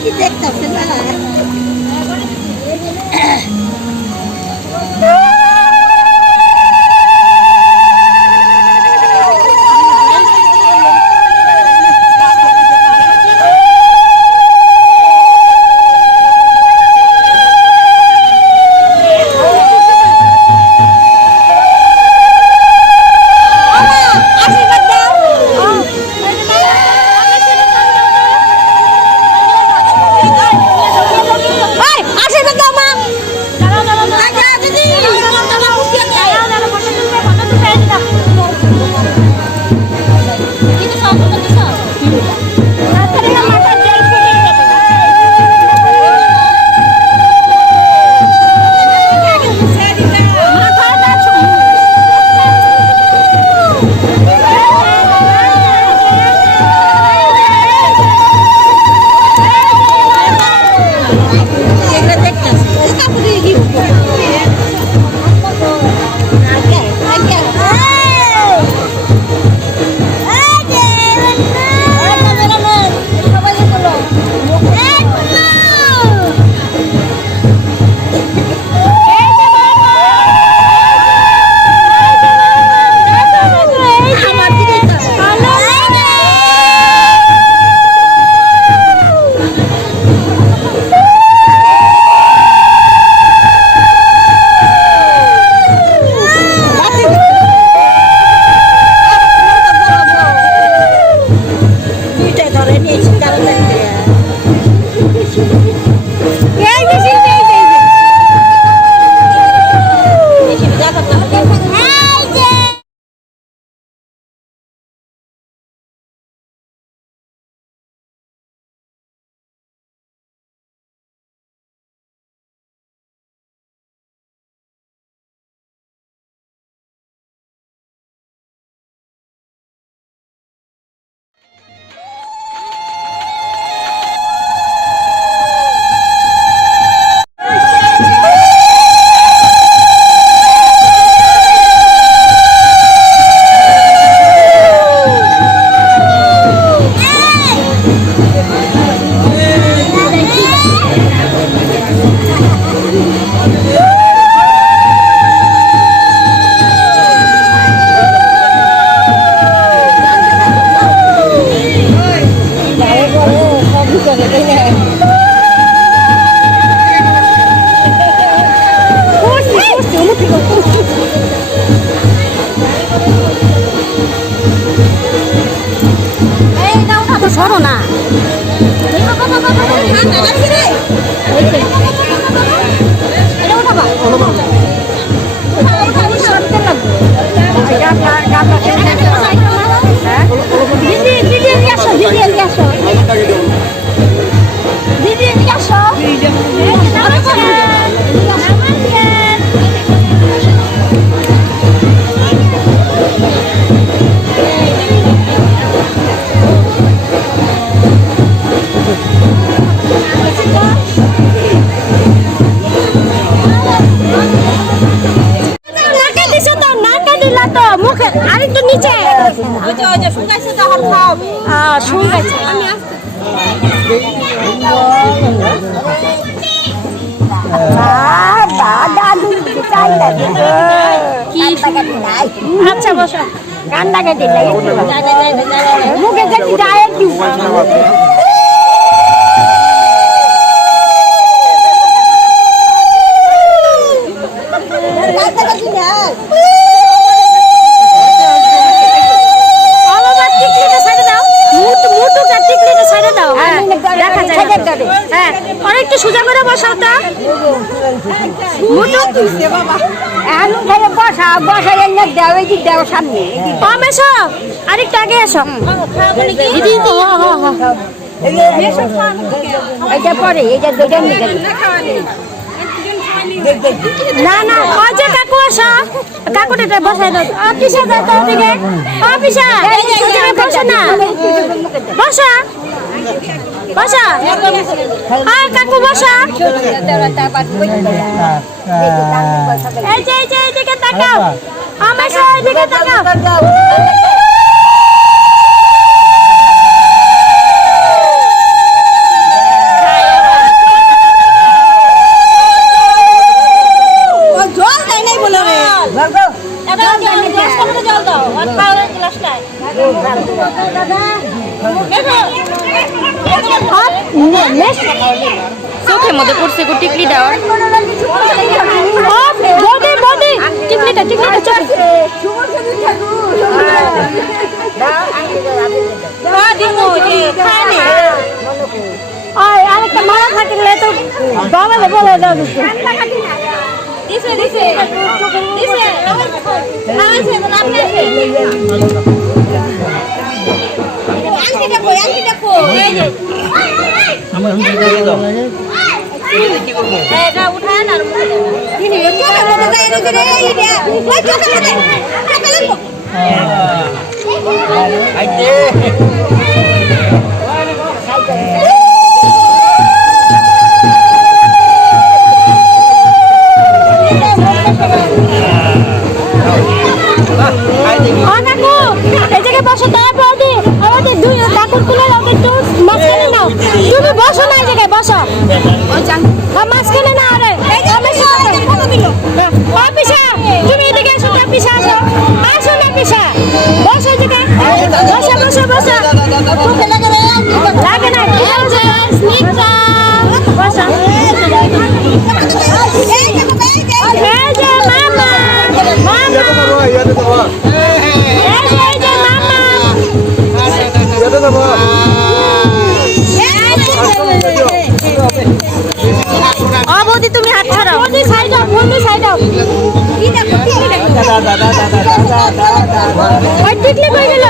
কি দেখতেছে না আচ্ছা বসো গান্ডা কেটে মুখে দেখি যায় একটু একটু সোজা করে বসাও তা দেও সামনে এসো আরেকটু আগে এসো এটা পরে এটা দুটো না না ওই যে কাকু আসো কাকুটা বসাই দাও অফিসে যাও তো দিকে অফিসে বসো না বসা বসা হ্যাঁ কাকু বসা এই যে এইদিকে তাকাও আমার এইদিকে তাকাও চোখের মধ্যে পড়ছে গো টিকলিটা বডি বডি টিকলিটা টিকলিটা আরেকটা মালা থাকলে তো বাবা বলে দাও দিছে দিছে দিছে আছে মনে আপনি আছে আন্টি দেখো এই যে আমার দিয়ে দাও কি করব এটা উঠায় না আর কি নি চোখের মধ্যে যায় রে এই রে ওই চোখের মধ্যে চোখে লাগবো আইতে বসো না জায়গায় বসো মাঝখানে না আরে অফিসা তুমি এদিকে এসো অফিসা আসো আসো না অফিসা বসো জায়গায় বসো বসো বসো লাগে না স্নিগ্ধা বসো এই যে মামা মামা এই যে মামা বৌদি তুমি হাত ছাড়াও বৌদি সাইড আপ বৌদি সাইড আপ কি দেখো টিকলি ওই টিকলি কই গেল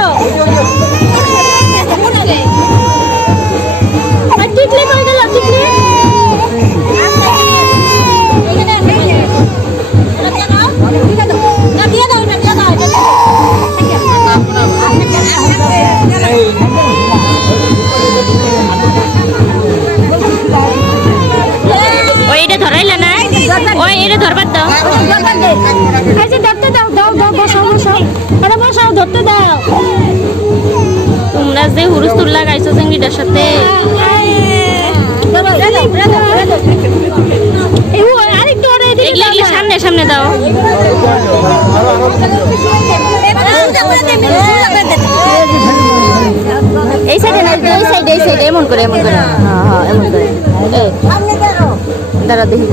ওই টিকলি কই গেল টিকলি ধরবার দাও ধরতে দাও দাও দাও বসাও বসাও আরে বসাও ধরতে দাও তোমরা যে হুরুস্তুর লাগাইছো চিংড়িটার সাথে সামনে সামনে দাও এই সাইডে না ওই সাইডে এই সাইডে এমন করে এমন করে হ্যাঁ এমন করে দাঁড়া দেখি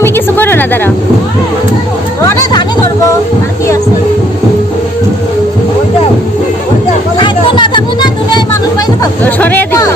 তুমি কিছু করো না দাঁড়াও ধানে ধরবো আর কি আছে সরিয়ে দিই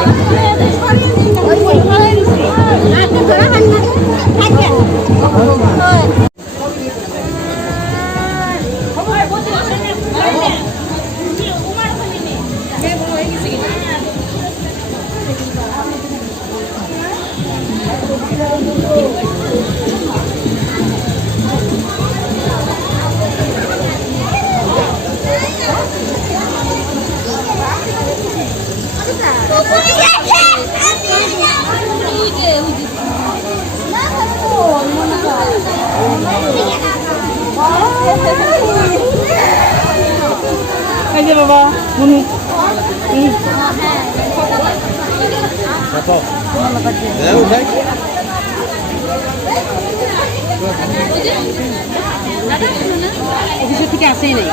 এই যে বাবা মুনি থেকে আসেই নাই